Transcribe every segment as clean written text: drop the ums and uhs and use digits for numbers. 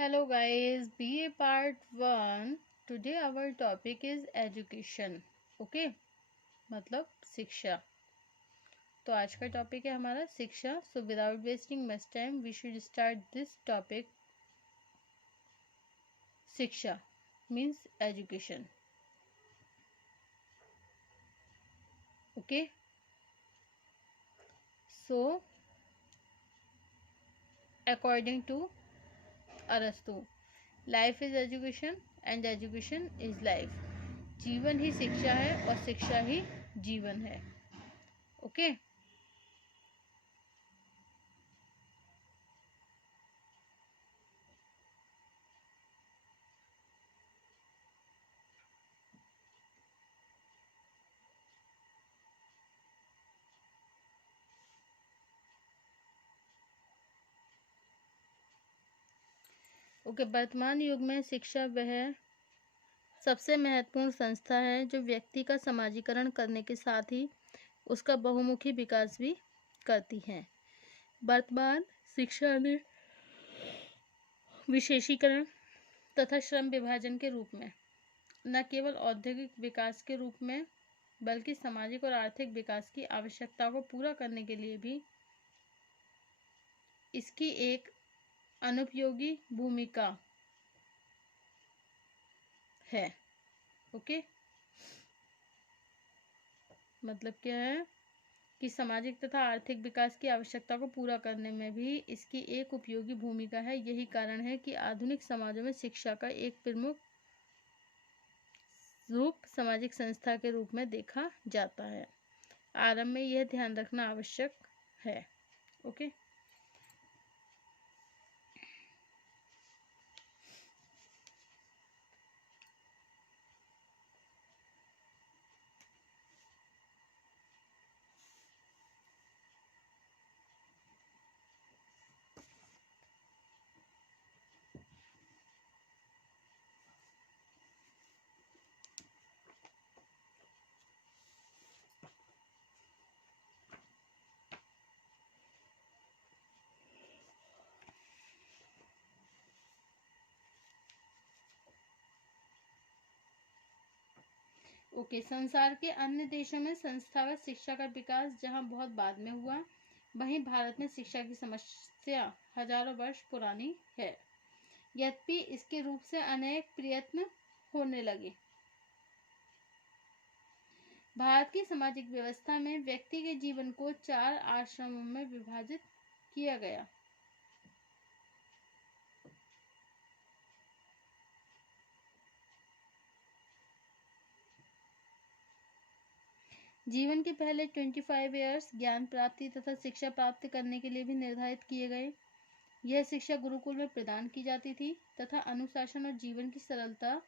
Hello guys, BA part 1. Today our topic is education. Okay, मतलब शिक्षा. तो आज का टॉपिक है हमारा शिक्षा. So without wasting much time, we should start this topic. शिक्षा means education. Okay. So according to Arastu, life is education and education is life. जीवन ही शिक्षा है और शिक्षा ही जीवन है. ओके. ओके. वर्तमान युग में शिक्षा वह सबसे महत्वपूर्ण संस्था है जो व्यक्ति का समाजीकरण करने के साथ ही उसका बहुमुखी विकास भी करती है. वर्तमान शिक्षा ने विशेषीकरण तथा श्रम विभाजन के रूप में न केवल औद्योगिक विकास के रूप में बल्कि सामाजिक और आर्थिक विकास की आवश्यकता को पूरा करने के लिए भी इसकी एक अनुपयोगी भूमिका है. ओके. मतलब क्या है कि सामाजिक तथा आर्थिक विकास की आवश्यकता को पूरा करने में भी इसकी एक उपयोगी भूमिका है. यही कारण है कि आधुनिक समाजों में शिक्षा का एक प्रमुख रूप सामाजिक संस्था के रूप में देखा जाता है. आरंभ में यह ध्यान रखना आवश्यक है. ओके. ओके. संसार के अन्य देशों में संस्थागत शिक्षा का विकास जहां बहुत बाद में हुआ, वहीं भारत में शिक्षा की समस्या हजारों वर्ष पुरानी है. यद्यपि इसके रूप से अनेक प्रयत्न होने लगे. भारत की सामाजिक व्यवस्था में व्यक्ति के जीवन को 4 आश्रमों में विभाजित किया गया. जीवन के पहले 25 ईयर्स ज्ञान प्राप्ति तथा शिक्षा प्राप्त करने के लिए भी निर्धारित किए गए. यह शिक्षा गुरुकुल में प्रदान की जाती थी तथा अनुशासन और जीवन की सरलता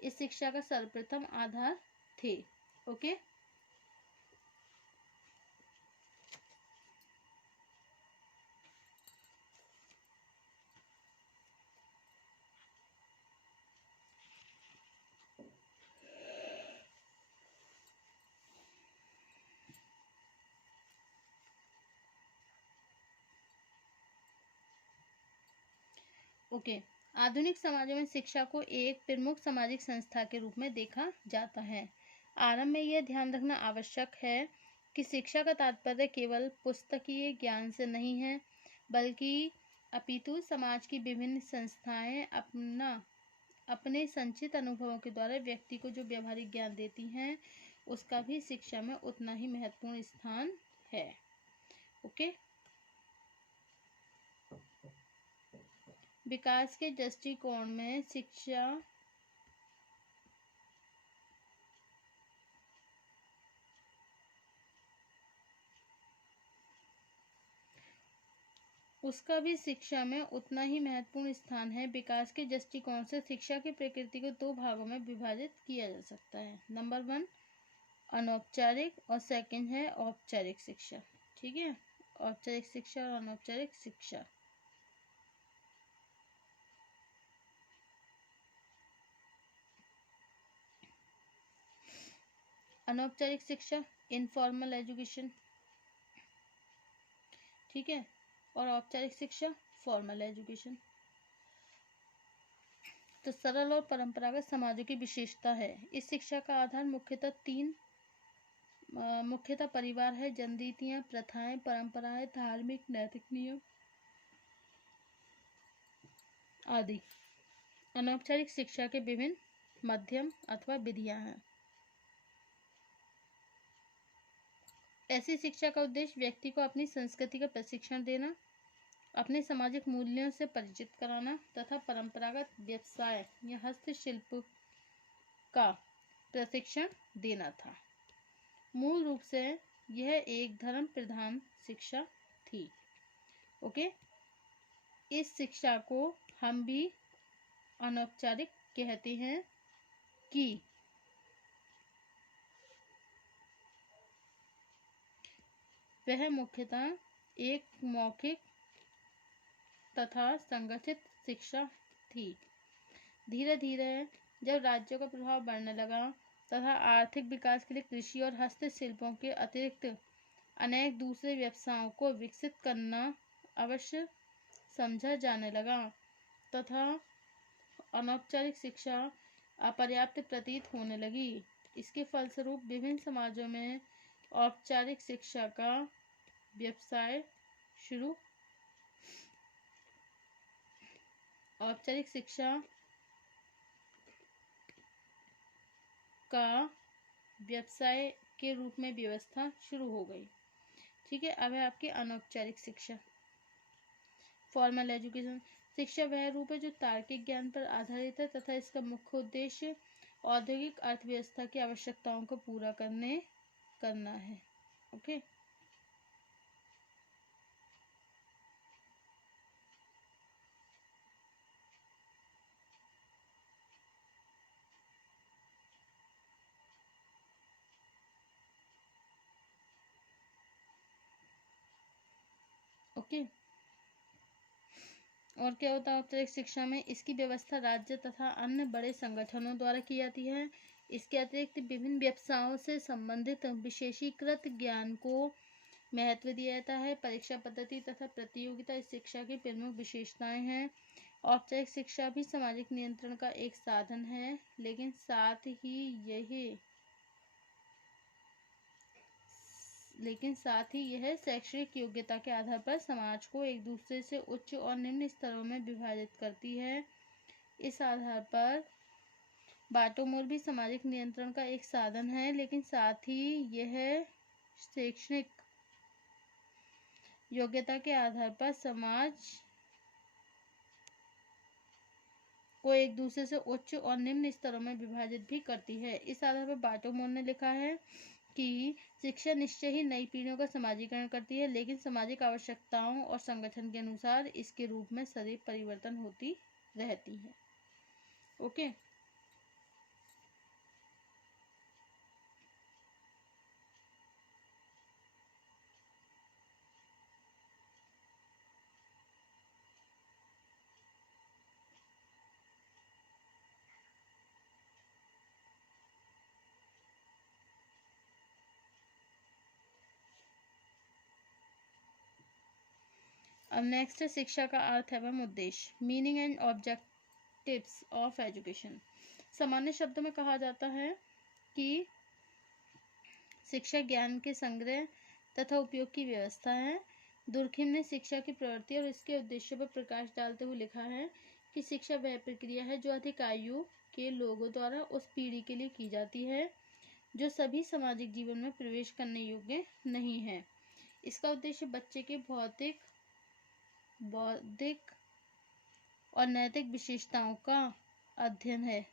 इस शिक्षा का सर्वप्रथम आधार थे. ओके. ओके. आधुनिक समाजों में शिक्षा को एक प्रमुख सामाजिक संस्था के रूप में देखा जाता है. आरंभ में यह ध्यान रखना आवश्यक है कि शिक्षा का तात्पर्य केवल पुस्तकीय ज्ञान से नहीं है, बल्कि अपितु समाज की विभिन्न संस्थाएं अपने संचित अनुभवों के द्वारा व्यक्ति को जो व्यवहारिक ज्ञान देती हैं, उसका भी शिक्षा में उतना ही महत्वपूर्ण स्थान है. ओके. विकास के दृष्टिकोण में शिक्षा उसका भी शिक्षा में उतना ही महत्वपूर्ण स्थान है. विकास के दृष्टिकोण से शिक्षा की प्रकृति को 2 भागों में विभाजित किया जा सकता है. नंबर 1 अनौपचारिक और सेकंड है औपचारिक शिक्षा. ठीक है. औपचारिक शिक्षा और अनौपचारिक शिक्षा. अनौपचारिक शिक्षा इनफॉर्मल एजुकेशन. ठीक है. और औपचारिक शिक्षा फॉर्मल एजुकेशन. तो सरल और परंपरागत समाजों की विशेषता है। इस शिक्षा का आधार मुख्यतः परिवार है। जनरीतियाँ, प्रथाएं, परंपराएं, धार्मिक, नैतिक नियम आदि। अनौपचारिक शिक्षा के विभिन्न माध्यम अथवा विधियां हैं। ऐसी शिक्षा का उद्देश्य व्यक्ति को अपनी संस्कृति का प्रशिक्षण देना, अपने सामाजिक मूल्यों से परिचित कराना तथा परंपरागत व्यवसाय या हस्तशिल्प का प्रशिक्षण देना था। मूल रूप से यह एक धर्म प्रधान शिक्षा थी। ओके, इस शिक्षा को हम भी अनौपचारिक कहते हैं कि वह मुख्यतः एक मौखिक तथा संगठित शिक्षा थी। धीरे धीरे जब राज्यों का प्रभाव बढ़ने लगा तथा आर्थिक विकास के लिए कृषि और हस्तशिल्पों के अतिरिक्त अनेक दूसरे व्यवसायों को विकसित करना अवश्य समझा जाने लगा तथा अनौपचारिक शिक्षा अपर्याप्त प्रतीत होने लगी। इसके फलस्वरूप विभिन्न समाजों में औपचारिक शिक्षा का व्यवसाय शुरू औपचारिक शिक्षा का व्यवसाय के रूप में व्यवस्था शुरू हो गई। ठीक है, अब है आपकी अनौपचारिक शिक्षा। फॉर्मल एजुकेशन शिक्षा वह रूप है जो तार्किक ज्ञान पर आधारित है तथा इसका मुख्य उद्देश्य औद्योगिक अर्थव्यवस्था की आवश्यकताओं को पूरा करना है। Okay, okay. और क्या होता है औपचारिक शिक्षा में? इसकी व्यवस्था राज्य तथा अन्य बड़े संगठनों द्वारा की जाती है। इसके अतिरिक्त विभिन्न व्यवसायों से संबंधित विशेषीकृत ज्ञान को महत्व दिया जाता है। परीक्षा पद्धति तथा प्रतियोगिता इस शिक्षा की प्रमुख विशेषताएं हैं। औपचारिक शिक्षा भी सामाजिक नियंत्रण का एक साधन है, लेकिन साथ ही यह शैक्षणिक योग्यता के आधार पर समाज को एक दूसरे से उच्च और निम्न स्तरों में विभाजित करती है। इस आधार पर बाटोमोर भी सामाजिक नियंत्रण का एक साधन है, लेकिन साथ ही यह शैक्षणिक योग्यता के आधार पर समाज को एक दूसरे से उच्च और निम्न स्तरों में विभाजित भी करती है। इस आधार पर बाटोमोर ने लिखा है कि शिक्षा निश्चय ही नई पीढ़ियों का समाजीकरण करती है, लेकिन सामाजिक आवश्यकताओं और संगठन के अनुसार इसके रूप में सदैव परिवर्तन होती रहती है। ओके, अब नेक्स्ट है शिक्षा का अर्थ एवं उद्देश्य। Meaning and objectives of education. सामान्य शब्दों में कहा जाता है कि शिक्षा ज्ञान के संग्रह तथा उपयोग की व्यवस्था है। दुर्खिम ने शिक्षा की प्रवृत्ति और इसके उद्देश्यों पर प्रकाश डालते हुए लिखा है कि शिक्षा वह प्रक्रिया है जो अधिक आयु के लोगों द्वारा उस पीढ़ी के लिए की जाती है जो सभी सामाजिक जीवन में प्रवेश करने योग्य नहीं है। इसका उद्देश्य बच्चे के बौद्धिक और नैतिक विशेषताओं का अध्ययन है।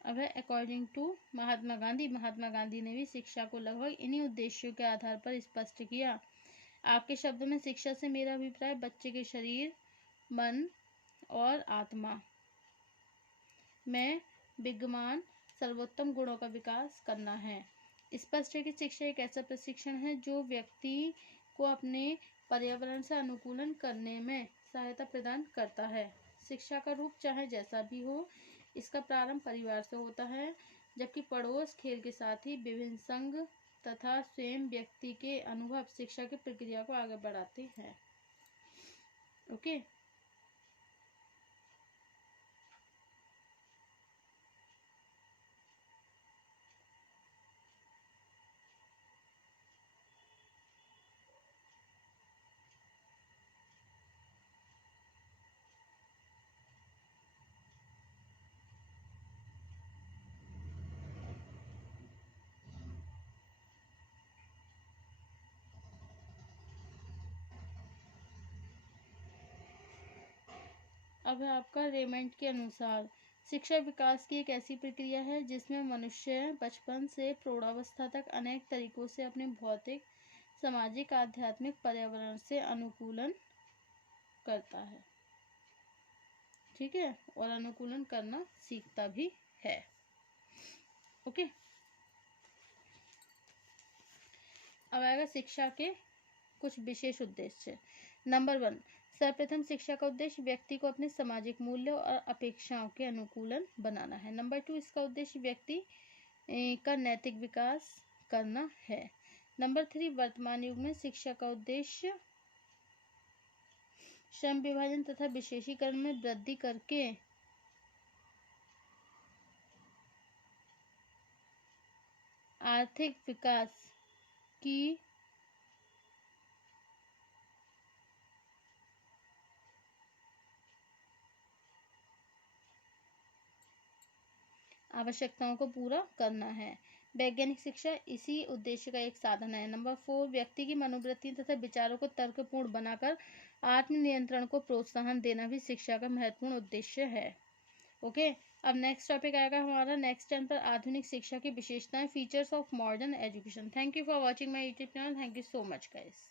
अब है अकॉर्डिंग टू महात्मा गांधी ने भी शिक्षा को लगभग इन्हीं उद्देश्यों के आधार पर स्पष्ट किया। आपके शब्दों में शिक्षा से मेरा अभिप्राय बच्चे के शरीर, मन और आत्मा में विद्यमान सर्वोत्तम गुणों का विकास करना है। स्पष्ट है कि शिक्षा एक ऐसा प्रशिक्षण है जो व्यक्ति को अपने पर्यावरण से अनुकूलन करने में सहायता प्रदान करता है। शिक्षा का रूप चाहे जैसा भी हो, इसका प्रारंभ परिवार से होता है, जबकि पड़ोस, खेल के साथ ही विभिन्न संघ तथा स्वयं व्यक्ति के अनुभव शिक्षा की प्रक्रिया को आगे बढ़ाते हैं। ओके। अब है आपका रेमंड के अनुसार, शिक्षा विकास की एक ऐसी प्रक्रिया है जिसमें मनुष्य बचपन से प्रौढ़ावस्था तक अनेक तरीकों से अपने भौतिक, सामाजिक, आध्यात्मिक पर्यावरण से अनुकूलन करता है। ठीक है, और अनुकूलन करना सीखता भी है। ओके। अब आएगा शिक्षा के कुछ विशेष उद्देश्य। नंबर 1, सर्वप्रथम शिक्षा का उद्देश्य व्यक्ति को अपने सामाजिक मूल्यों और अपेक्षाओं के अनुकूलन बनाना है। नंबर 2, इसका उद्देश्य व्यक्ति का नैतिक विकास करना है। नंबर 3, वर्तमान युग में शिक्षा का उद्देश्य श्रम विभाजन तथा विशेषीकरण में वृद्धि करके आर्थिक विकास की आवश्यकताओं को पूरा करना है। वैज्ञानिक शिक्षा इसी उद्देश्य का एक साधन है। नंबर 4, व्यक्ति की मनोवृत्ति तथा विचारों को तर्कपूर्ण बनाकर आत्मनियंत्रण को प्रोत्साहन देना भी शिक्षा का महत्वपूर्ण उद्देश्य है। ओके। अब नेक्स्ट टॉपिक आएगा हमारा नेक्स्ट टर्न पर, आधुनिक शिक्षा की विशेषताएं, features of modern education. Thank you for watching my YouTube channel. Thank you so much guys.